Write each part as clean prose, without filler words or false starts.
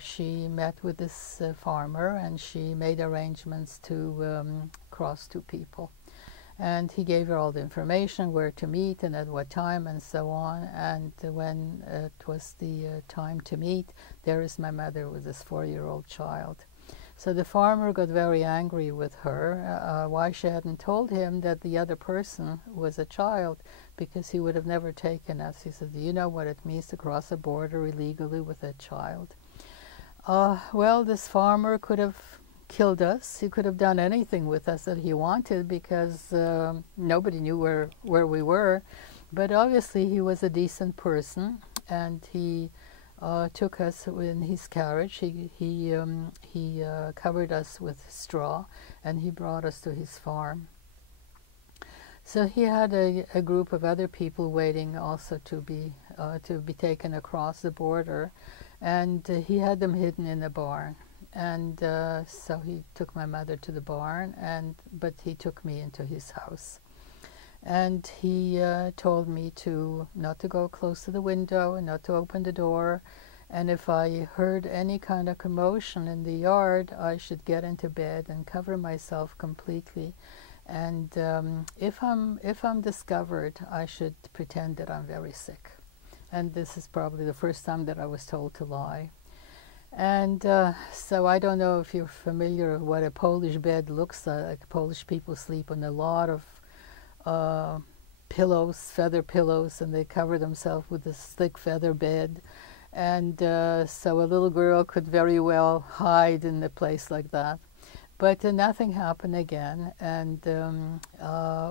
she met with this farmer, and she made arrangements to cross two people. And he gave her all the information, where to meet and at what time and so on. And when it was the time to meet, there is my mother with this 4-year-old child. So the farmer got very angry with her, why she hadn't told him that the other person was a child, because he would have never taken us. He said, "Do you know what it means to cross a border illegally with a child?" Well, this farmer could have killed us. He could have done anything with us that he wanted, because nobody knew where we were. But obviously he was a decent person, and he took us in his carriage. He covered us with straw, and he brought us to his farm. So he had a group of other people waiting also to be taken across the border, and he had them hidden in a barn. And so he took my mother to the barn, but he took me into his house. And he told me not to go close to the window and not to open the door. And if I heard any kind of commotion in the yard, I should get into bed and cover myself completely. And if I'm discovered, I should pretend that I'm very sick. And this is probably the first time that I was told to lie. And so I don't know if you're familiar with what a Polish bed looks like. Polish people sleep on a lot of pillows, feather pillows, and they cover themselves with this thick feather bed. And so a little girl could very well hide in a place like that. But nothing happened again, and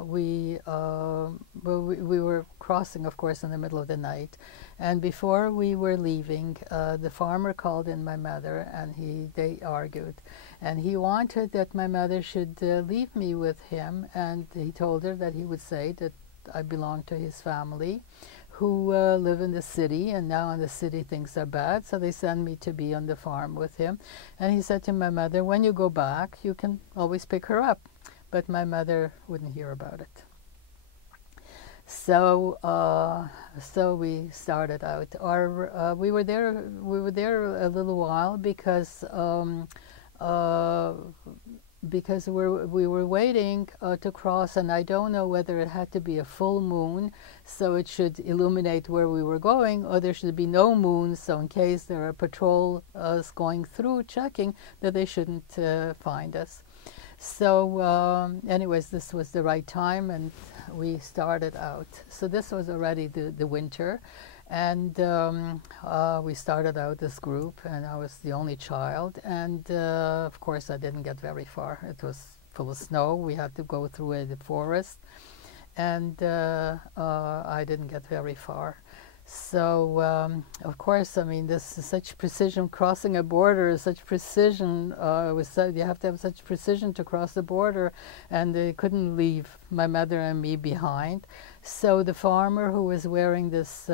we were crossing, of course, in the middle of the night. And before we were leaving, the farmer called in my mother, and they argued. And he wanted that my mother should leave me with him, and he told her that he would say that I belonged to his family, who live in the city, and now in the city things are bad, so they send me to be on the farm with him. And he said to my mother, "When you go back, you can always pick her up." But my mother wouldn't hear about it. So we started out. We were there a little while because we were waiting to cross, and I don't know whether it had to be a full moon so it should illuminate where we were going, or there should be no moon, so in case there are patrols going through checking, that they shouldn't find us. So anyways, this was the right time, and we started out. So this was already the winter. And we started out this group, and I was the only child. And of course, I didn't get very far. It was full of snow. We had to go through the forest, and I didn't get very far. So of course, I mean, this is such precision. Crossing a border is such precision. You have to have such precision to cross the border, and they couldn't leave my mother and me behind. So the farmer, who was wearing this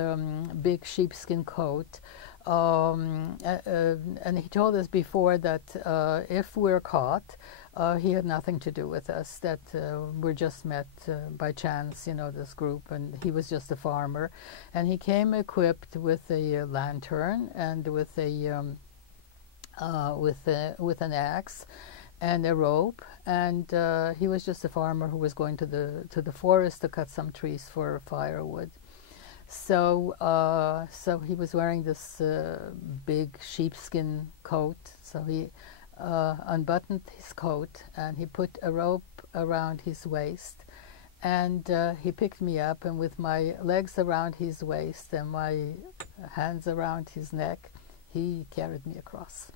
big sheepskin coat, and he told us before that if we're caught, he had nothing to do with us, that we're just met by chance, this group, and he was just a farmer. And he came equipped with a lantern and with an axe and a rope, and he was just a farmer who was going to the forest to cut some trees for firewood. So he was wearing this big sheepskin coat. So he unbuttoned his coat, and he put a rope around his waist, and he picked me up, and with my legs around his waist and my hands around his neck, he carried me across.